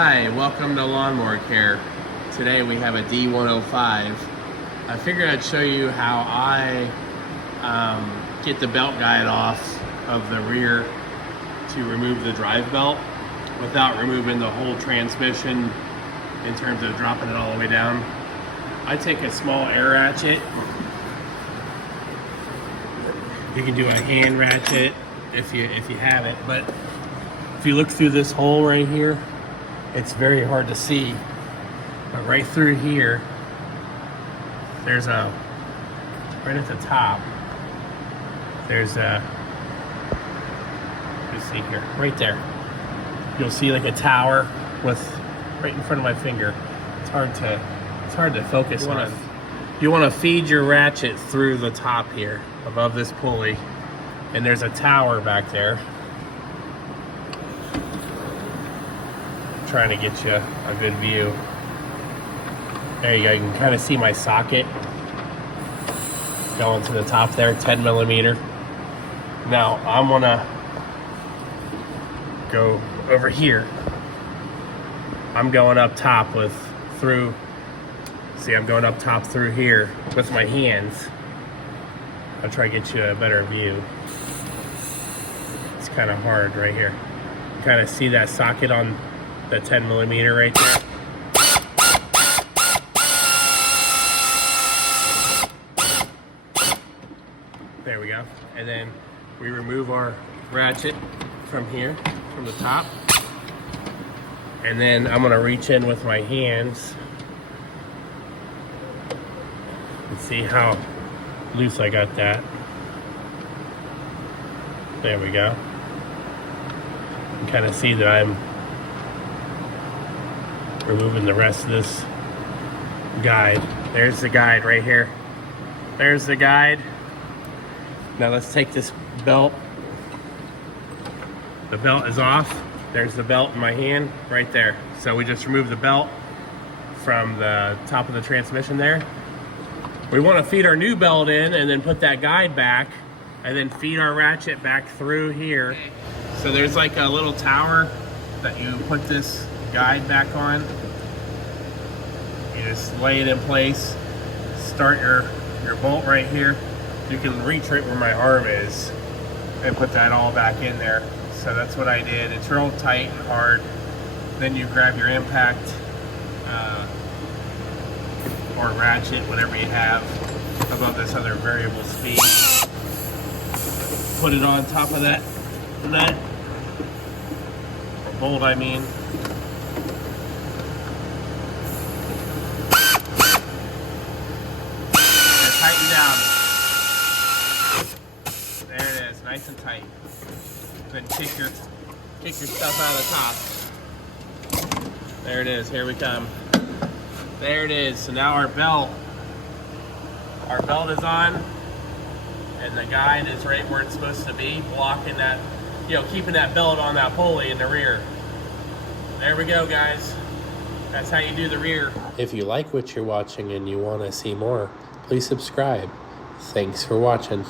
Hi, welcome to Lawnmower Care. Today we have a D105. I figured I'd show you how I get the belt guide off of the rear to remove the drive belt without removing the whole transmission in terms of dropping it all the way down. I take a small air ratchet. You can do a hand ratchet if you have it, but if you look through this hole right here, it's very hard to see. But right through here, there's a, right at the top, there's a, let's see here, right there. You'll see like a tower with, right in front of my finger. It's hard to focus on. You want to feed your ratchet through the top here, above this pulley. And there's a tower back there. Trying to get you a good view. There you go, you can kind of see my socket going to the top there, 10 millimeter. Now I'm gonna go over here. I'm going up top through, see, I'm going up top through here with my hands. I'll try to get you a better view. It's kind of hard right here. You kind of see that socket on the 10 millimeter right there. There we go. And then we remove our ratchet from here, from the top. And then I'm gonna reach in with my hands and see how loose I got that. There we go. You can kind of see that I'm removing the rest of this guide. There's the guide right here. There's the guide. Now let's take this belt. The belt is off. There's the belt in my hand right there. So we just removed the belt from the top of the transmission there. We want to feed our new belt in and then put that guide back and then feed our ratchet back through here. So there's like a little tower that you put this guide back on. You just lay it in place, start your bolt right here. You can reach right where my arm is and put that all back in there. So that's what I did. It's real tight and hard. Then you grab your impact or ratchet, whatever you have, above this other variable speed. Put it on top of that nut, or bolt I mean. And tighten down. There it is, nice and tight. Then kick your stuff out of the top. There it is, here we come. There it is. So now our belt is on, and the guide is right where it's supposed to be, blocking that, keeping that belt on that pulley in the rear. There we go, guys. That's how you do the rear. If you like what you're watching and you want to see more, please subscribe. Thanks for watching.